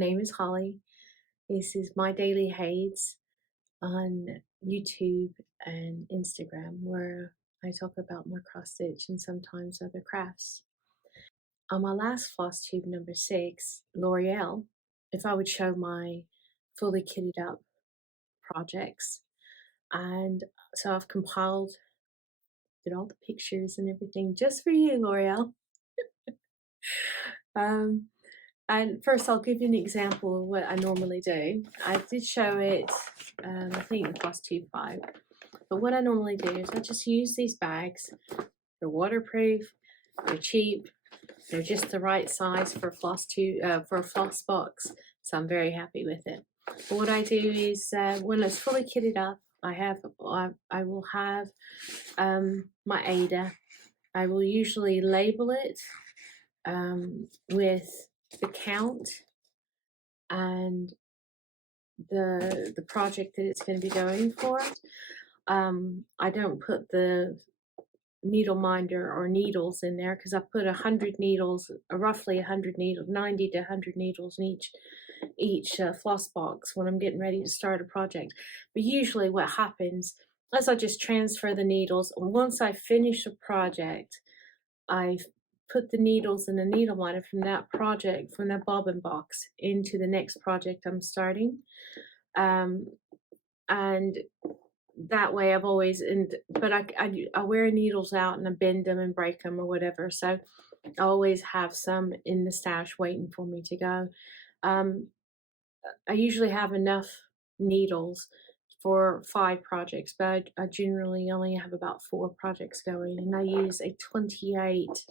name is Holly. This is my daily HAEDs on YouTube and Instagram, where I talk about more cross stitch and sometimes other crafts. On my last Flosstube number 6, L'Oreal, if I would show my fully kitted up projects, and so I've compiled, did all the pictures and everything just for you, L'Oreal. And first I'll give you an example of what I normally do. I did show it, I think in Flosstube 5, but what I normally do is I just use these bags. They're waterproof, they're cheap, they're just the right size for for a floss box, so I'm very happy with it. But what I do is when it's fully kitted up, I will have my AIDA. I will usually label it with the count and the project that it's going to be going for. I don't put the needle minder or needles in there because I put 100 needles, roughly 100 needles, 90 to 100 needles in each floss box when I'm getting ready to start a project. But usually what happens is I just transfer the needles, and once I finish a project, I put the needles in a needle minder from that project, from that bobbin box, into the next project I'm starting. And that way I've always, but I wear needles out and I bend them and break them or whatever, so I always have some in the stash waiting for me to go. I usually have enough needles for 5 projects, but I generally only have about 4 projects going, and I use a 28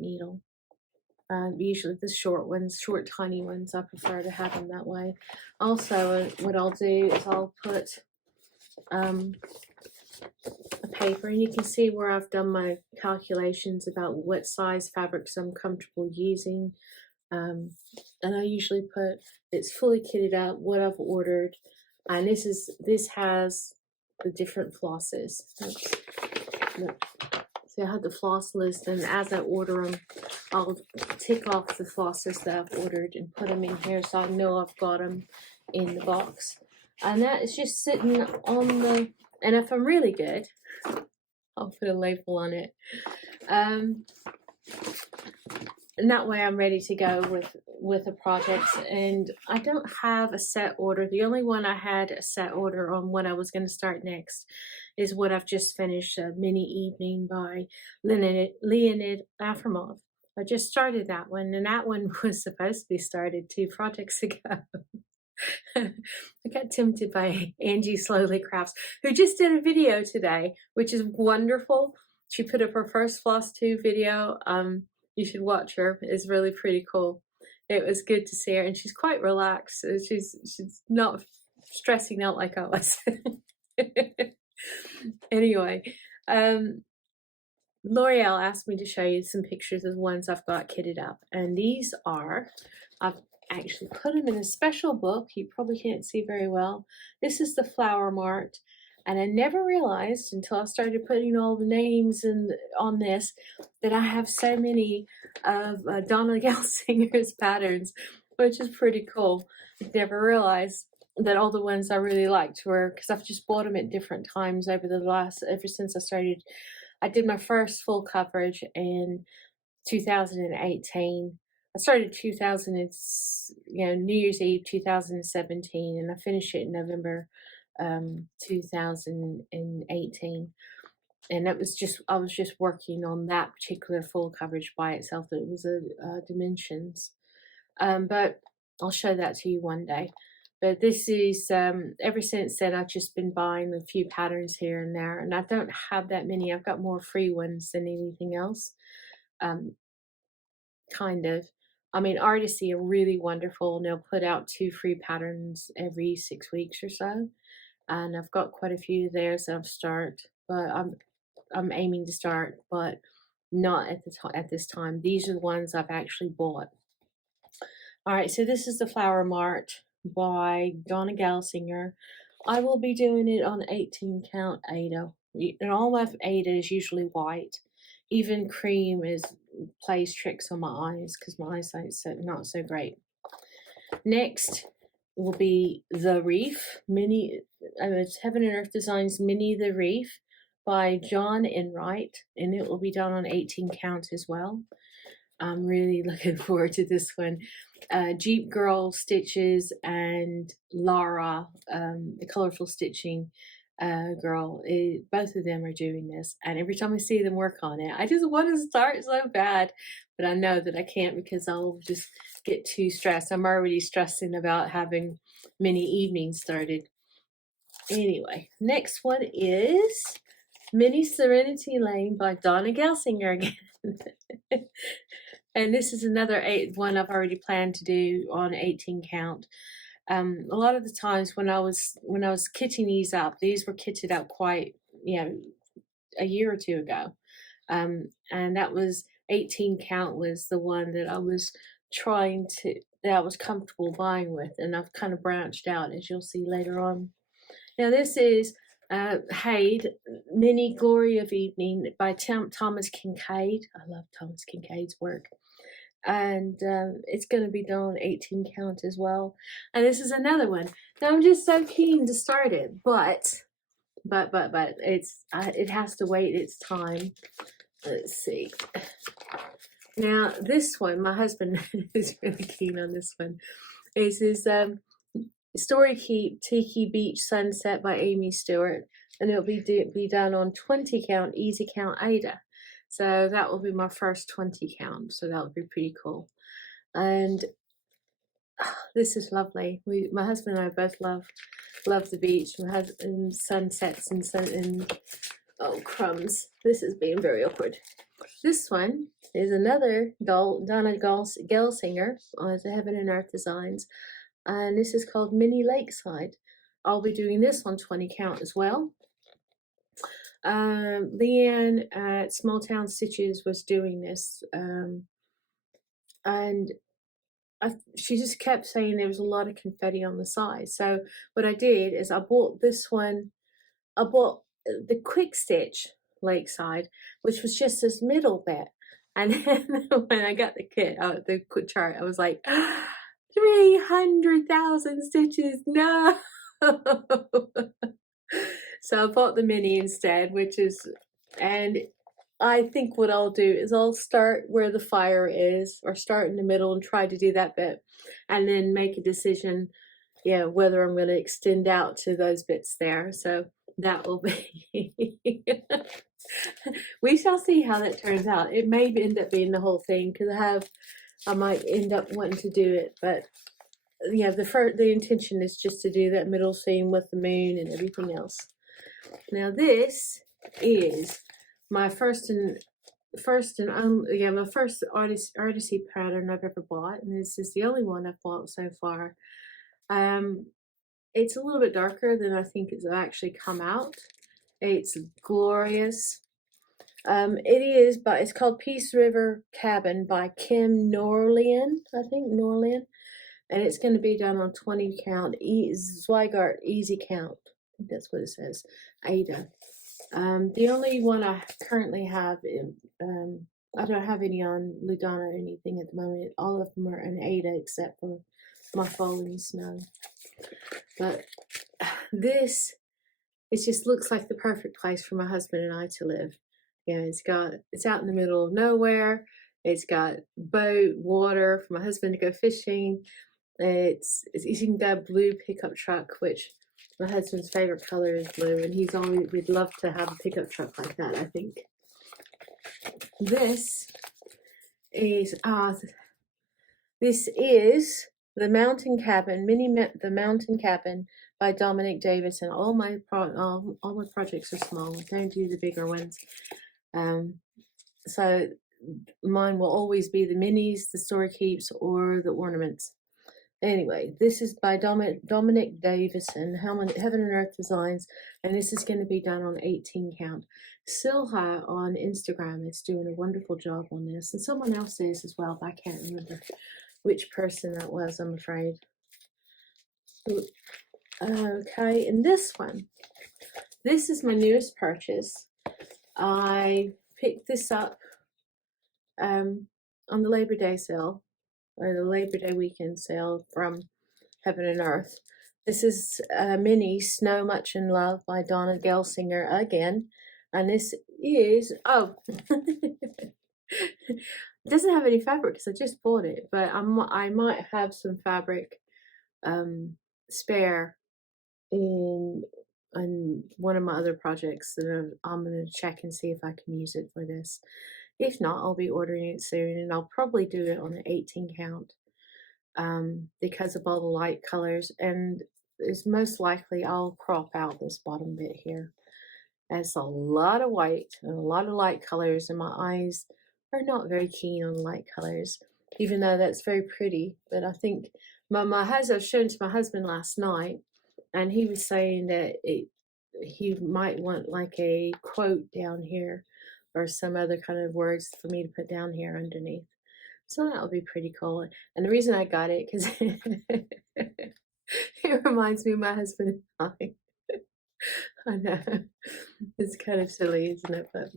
needle. Usually the short ones, short tiny ones, I prefer to have them that way. Also, what I'll do is I'll put a paper, and you can see where I've done my calculations about what size fabrics I'm comfortable using. And I usually put, it's fully kitted up, what I've ordered, and this has the different flosses. Look. So I have the floss list, and as I order them, I'll tick off the flosses that I've ordered and put them in here so I know I've got them in the box. And that is just sitting on the, and if I'm really good, I'll put a label on it. And that way I'm ready to go with the projects. And I don't have a set order. The only one I had a set order on what I was going to start next is what I've just finished, Mini Evening by Leonid Afremov. I just started that one, and that one was supposed to be started 2 projects ago. I got tempted by Angie Slowly Crafts, who just did a video today, which is wonderful. She put up her first Flosstube video. You should watch her. It's really pretty cool. It was good to see her, and she's quite relaxed. She's not stressing out like I was. Anyway, L'Oreal asked me to show you some pictures of ones I've got kitted up, and these are, I've actually put them in a special book. You probably can't see very well. This is the Flower Mart, and I never realized until I started putting all the names on this that I have so many of Dona Gelsinger's patterns, which is pretty cool. I never realized that all the ones I really liked were, because I've just bought them at different times ever since I started. I did my first full coverage in 2018. I started New Year's Eve 2017, and I finished it in November 2018. And that was I was just working on that particular full coverage by itself. It was dimensions, but I'll show that to you one day. But this is, ever since then, I've just been buying a few patterns here and there, and I don't have that many. I've got more free ones than anything else, kind of. I mean, Artecy are really wonderful, and they'll put out 2 free patterns every 6 weeks or so, and I've got quite a few there, so I'll start, but I'm aiming to start, but not at this time. These are the ones I've actually bought. All right, so this is the Flower Mart by Dona Gelsinger. I will be doing it on 18 count AIDA, and all my AIDA is usually white. Even cream is plays tricks on my eyes because my eyesight's not so great. Next will be the Reef mini. It's Heaven and Earth Designs Mini the Reef by John Enright, and it will be done on 18 count as well. I'm really looking forward to this one. Jeep Girl Stitches and Lara, the colorful stitching girl, both of them are doing this, and every time I see them work on it, I just want to start so bad, but I know that I can't because I'll just get too stressed. I'm already stressing about having mini evenings started. Anyway, next one is Mini Serenity Lane by Dona Gelsinger again. And this is another one I've already planned to do on 18 count. A lot of the times when I was kitting these up, these were kitted up quite, a year or two ago. And that was 18 count was the one that I was that I was comfortable buying with, and I've kind of branched out, as you'll see later on. Now this is HAED Mini Glory of Evening by Thomas Kinkade. I love Thomas Kinkade's work. And it's going to be done 18 count as well. And this is another one. Now I'm just so keen to start it, but it has to wait its time. Let's see. Now this one, my husband is really keen on this one. Is Storykeep Tiki Beach Sunset by Aimee Stewart, and it'll be done on 20 count easy count Aida. So that will be my first 20 count. So that would be pretty cool. And this is lovely. My husband and I both love the beach. My husband sunsets and oh crumbs. This is being very awkward. This one is another Dona Gelsinger on the Heaven and Earth Designs. And this is called Mini Lakeside. I'll be doing this on 20 count as well. Leanne at Small Town Stitches was doing this, and she just kept saying there was a lot of confetti on the side. So what I did is I bought this one. I bought the Quick Stitch Lakeside, which was just this middle bit. And then when I got the kit, the quick chart, I was like, 300,000 stitches, no! So I bought the mini instead, and I think what I'll do is I'll start where the fire is, or start in the middle and try to do that bit, and then make a decision, whether I'm going to extend out to those bits there. So that will be, we shall see how that turns out. It may end up being the whole thing, because I might end up wanting to do it, but the intention is just to do that middle seam with the moon and everything else. Now this is my first Artecy pattern I've ever bought, and this is the only one I've bought so far. It's a little bit darker than I think it's actually come out. It's glorious. It is, but it's called Peace River Cabin by Kim Norlien, I think Norlien, and it's going to be done on 20 count Zweigart easy count. I think that's what it says. Aida. The only one I currently have, I don't have any on Ludana or anything at the moment. All of them are an Aida except for my Falling Snow. But this, it just looks like the perfect place for my husband and I to live. It's out in the middle of nowhere. It's got boat, water for my husband to go fishing. It's using that blue pickup truck, which my husband's favorite color is blue, and we'd love to have a pickup truck like that, I think. This is the Mountain Cabin, the Mountain Cabin by Dominic, Davison. All my projects are small. I don't do the bigger ones. So mine will always be the minis, the Storykeeps, or the ornaments. Anyway, this is by Dominic Davison, Heaven and Earth Designs, and this is going to be done on 18 count. Silha on Instagram is doing a wonderful job on this, and someone else is as well, but I can't remember which person that was, I'm afraid. Okay, and this is my newest purchase. I picked this up on the Labor Day sale, or the Labor Day weekend sale from Heaven and Earth. This is Mini Snow Much in Love by Dona Gelsinger again. And this is, oh, it doesn't have any fabric because I just bought it, but I might have some fabric spare in one of my other projects that I'm going to check and see if I can use it for this. If not, I'll be ordering it soon, and I'll probably do it on an 18 count because of all the light colors, and it's most likely I'll crop out this bottom bit here. It's a lot of white and a lot of light colors, and my eyes are not very keen on light colors, even though that's very pretty. But I think my husband, I was showing to my husband last night, and he was saying that he might want like a quote down here or some other kind of words for me to put down here underneath. So that would be pretty cool. And the reason I got it, because it reminds me of my husband and I. I know. It's kind of silly, isn't it? But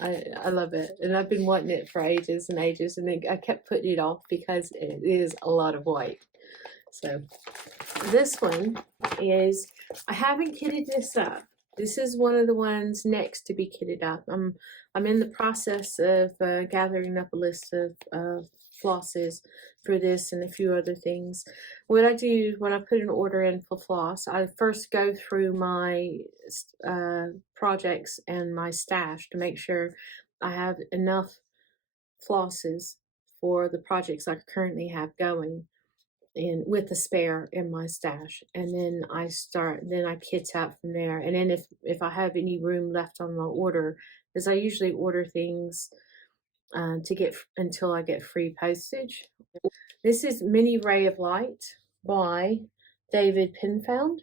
I love it. And I've been wanting it for ages and ages, and I kept putting it off because it is a lot of white. So this one is, I haven't kitted this up. This is one of the ones next to be kitted up. I'm in the process of gathering up a list of flosses for this and a few other things. What I do when I put an order in for floss, I first go through my projects and my stash to make sure I have enough flosses for the projects I currently have going, in with the spare in my stash, and then I kit out from there. And then if I have any room left on my order, because I usually order things to get until I get free postage. This is Mini Ray of Light by David Penfound.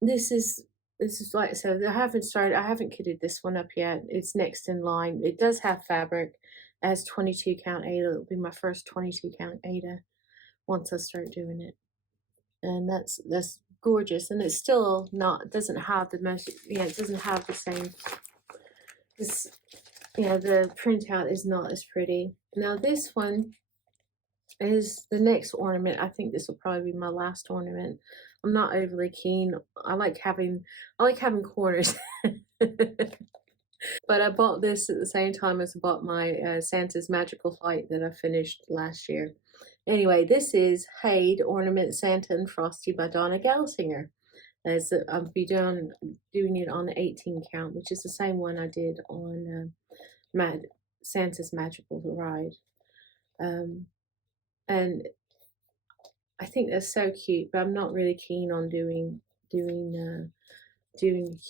This is like I said, I haven't kitted this one up yet. It's next in line. It does have fabric. It has 22 count Aida. It'll be my first 22 count Aida once I start doing it. And that's gorgeous. And it's still not, doesn't have the most, it doesn't have the same, this, the printout is not as pretty. Now this one is the next ornament. I think this will probably be my last ornament. I'm not overly keen. I like having corners. But I bought this at the same time as I bought my Santa's Magical Flight that I finished last year. Anyway, this is HAED Ornament Santa and Frosty by Dona Gelsinger. As I'll be doing it on the 18 count, which is the same one I did on Santa's Magical Ride. And I think that's so cute, but I'm not really keen on doing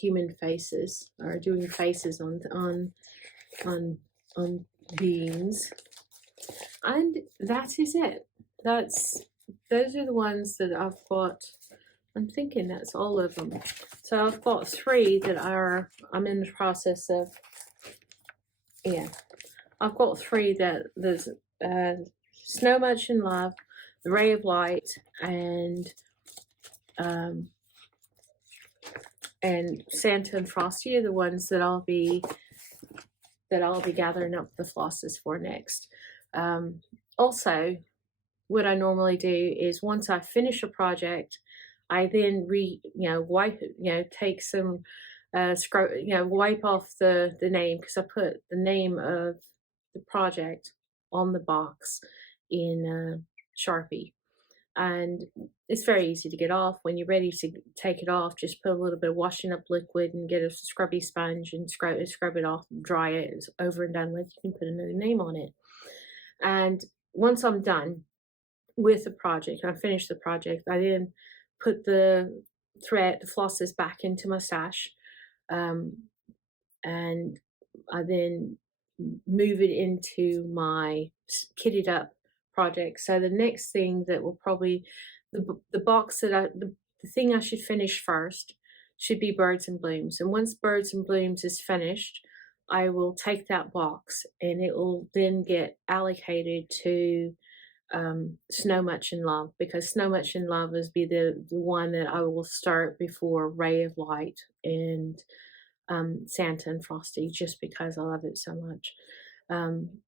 human faces, or doing faces on beings. And that is it. Those are the ones that I've got. I'm thinking that's all of them. So I've got 3 that I'm in the process of. Yeah, I've got 3 that there's Snow Much in Love, the Ray of Light, and Santa and Frosty are the ones that I'll be gathering up the flosses for next. Also, what I normally do is once I finish a project, I then wipe it, take some wipe off the name, because I put the name of the project on the box in Sharpie. And it's very easy to get off. When you're ready to take it off, just put a little bit of washing up liquid and get a scrubby sponge and scrub it off, dry it. It's over and done with. You can put another name on it. And once I'm done with the project, I finish the project, I then put the flosses back into my stash, and I then move it into my kitted up project. So the next thing that will probably, the box that the thing I should finish first should be Birds and Blooms. And once Birds and Blooms is finished, I will take that box and it will then get allocated to Snow Much in Love, because Snow Much in Love is the one that I will start before Ray of Light and Santa and Frosty, just because I love it so much. And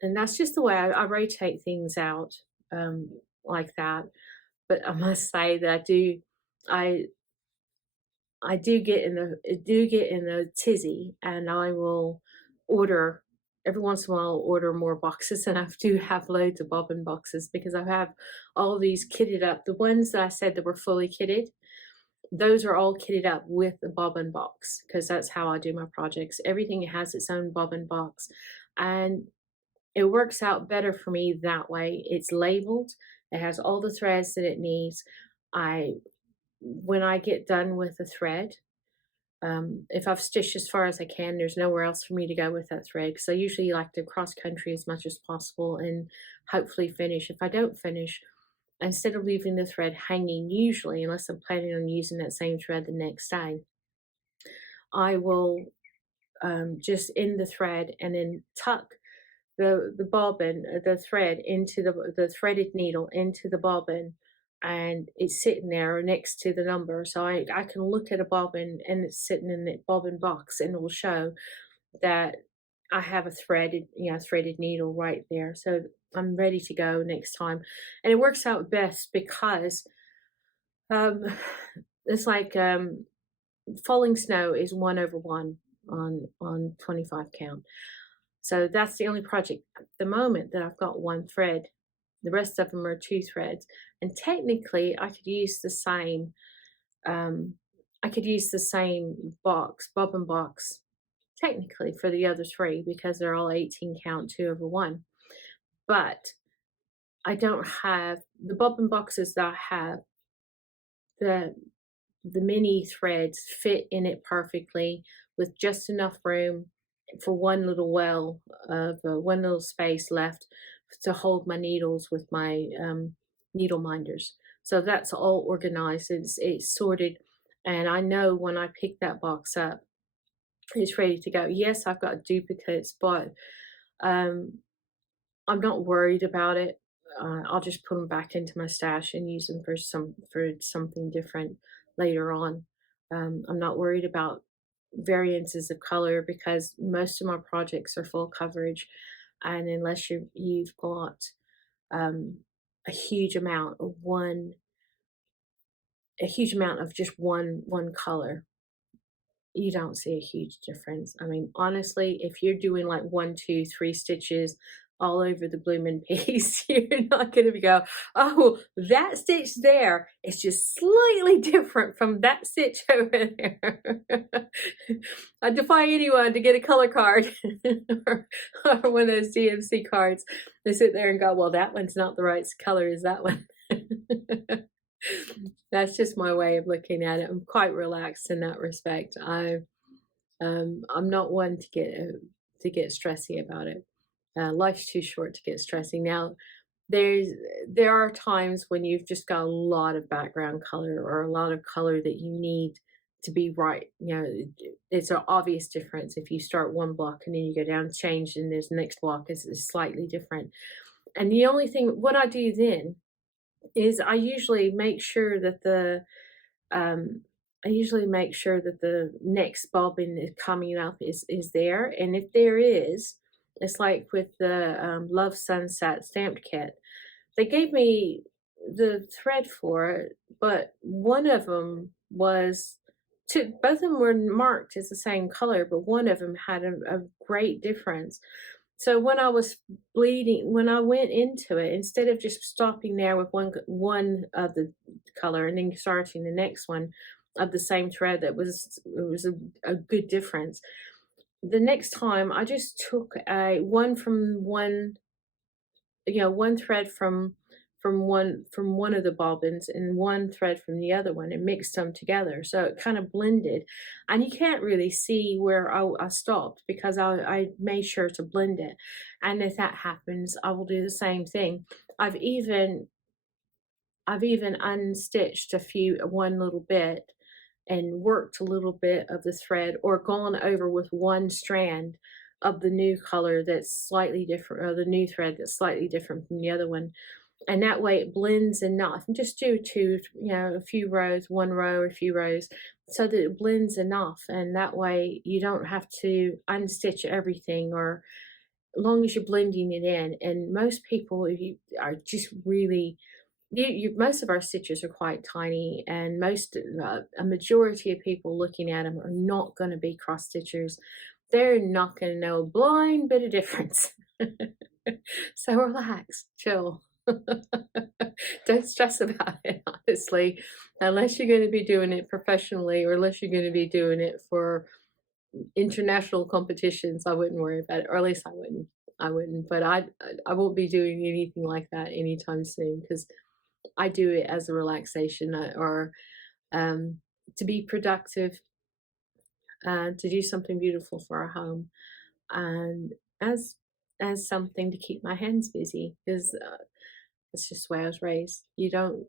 that's just the way I rotate things out, like that. But I must say that I I do get in a tizzy, and I will order every once in a while. I'll order more boxes, and I do have loads of bobbin boxes because I have all these kitted up. The ones that I said that were fully kitted, those are all kitted up with the bobbin box, because that's how I do my projects. Everything has its own bobbin box, and it works out better for me that way. It's labeled. It has all the threads that it needs. When I get done with the thread, if I've stitched as far as I can, there's nowhere else for me to go with that thread, because I usually like to cross country as much as possible and hopefully finish. If I don't finish, instead of leaving the thread hanging, usually, unless I'm planning on using that same thread the next day, I will just end the thread and then tuck the bobbin, the thread into the threaded needle into the bobbin, and it's sitting there next to the number, so I can look at a bobbin and it's sitting in the bobbin box, and it will show that I have a threaded needle right there, so I'm ready to go next time. And it works out best because it's like falling snow is 1/1 on 25 count. So that's the only project at the moment that I've got one thread. The rest of them are 2 threads. And technically I could use the same bobbin box, technically, for the other 3, because they're all 18 count 2/1. But I don't have the bobbin boxes that I have. The mini threads fit in it perfectly, with just enough room for one little one little space left to hold my needles with my needle minders. So that's all organized. It's sorted, and I know when I pick that box up, it's ready to go. Yes, I've got duplicates, but um, I'm not worried about it. I'll just put them back into my stash and use them for something different later on. I'm not worried about variances of color, because most of my projects are full coverage, and unless you've got a huge amount of just one color, you don't see a huge difference. I mean, honestly, if you're doing like 1, 2, 3 stitches all over the blooming piece, you're not going to go, oh, that stitch there is just slightly different from that stitch over there. I defy anyone to get a color card or one of those DMC cards. They sit there and go, well, that one's not the right color as that one. That's just my way of looking at it. I'm quite relaxed in that respect. I'm not one to get stressy about it. Life's too short to get stressy. Now, there are times when you've just got a lot of background color, or a lot of color that you need to be right. You know, it's an obvious difference if you start one block and then you go down, change, and this next block is slightly different. And the only thing, what I do then is I usually make sure that the next bobbin is coming up is there, and if there is, it's like with the Love Sunset stamped kit. They gave me the thread for it, but one of them was both of them were marked as the same color, but one of them had a great difference. So when I was bleeding, when I went into it, instead of just stopping there with one of the color and then starting the next one of the same thread, it was a good difference. The next time I just took one thread from one of the bobbins and one thread from the other one, and mixed them together, so it kind of blended. And you can't really see where I stopped, because I made sure to blend it. And if that happens, I will do the same thing. I've even unstitched one little bit and worked a little bit of the thread, or gone over with one strand of the new color that's slightly different, or the new thread that's slightly different from the other one, and that way it blends enough. And just do two, a few rows, one row or a few rows, so that it blends enough, and that way you don't have to unstitch everything, or as long as you're blending it in. And most people, if you are just really, most of our stitches are quite tiny, and a majority of people looking at them are not going to be cross stitchers. They're not going to know a blind bit of difference. So relax, chill. Don't stress about it, honestly, unless you're going to be doing it professionally, or unless you're going to be doing it for international competitions. I wouldn't worry about it, or at least I wouldn't, but I won't be doing anything like that anytime soon, because I do it as a relaxation, or to be productive, to do something beautiful for our home, and as something to keep my hands busy, because it's just the way I was raised. You don't,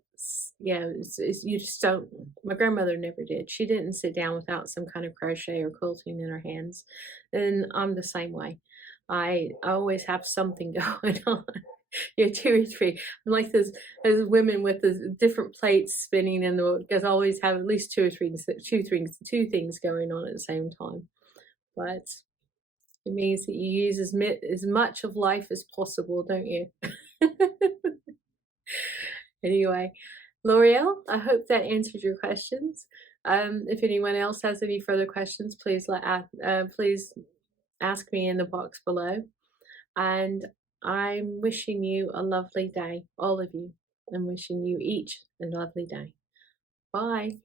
you just don't. My grandmother never did. She didn't sit down without some kind of crochet or quilting in her hands, and I'm the same way. I always have something going on. Two or three. I'm like those women with the different plates spinning, and because I always have at least two things going on at the same time. But it means that you use as much of life as possible, don't you? Anyway, L'Oreal, I hope that answered your questions. If anyone else has any further questions, please please ask me in the box below. And I'm wishing you a lovely day, all of you. I'm wishing you each a lovely day. Bye.